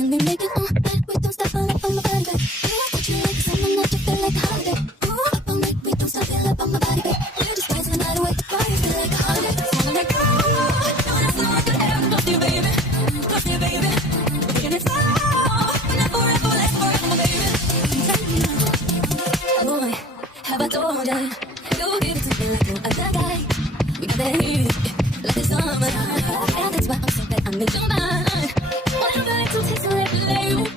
Can we make it all night? We don't stop all up on my body, babe. I touch you like someone that you feel like a holiday. Ooh, up all night, we don't stop, feel up on my body, babe. We're just dancing the night away. Why you feel like a holiday? Wanna make oh, no, that's not what I could ever love you, baby. Love you, baby. We're taking it slow. Let's forever, my baby. Tell me now. Oh boy, have I told ya? You give it to me like no other guy. We got that heat, like the summer. And that's why I'm so bad. I made your mind.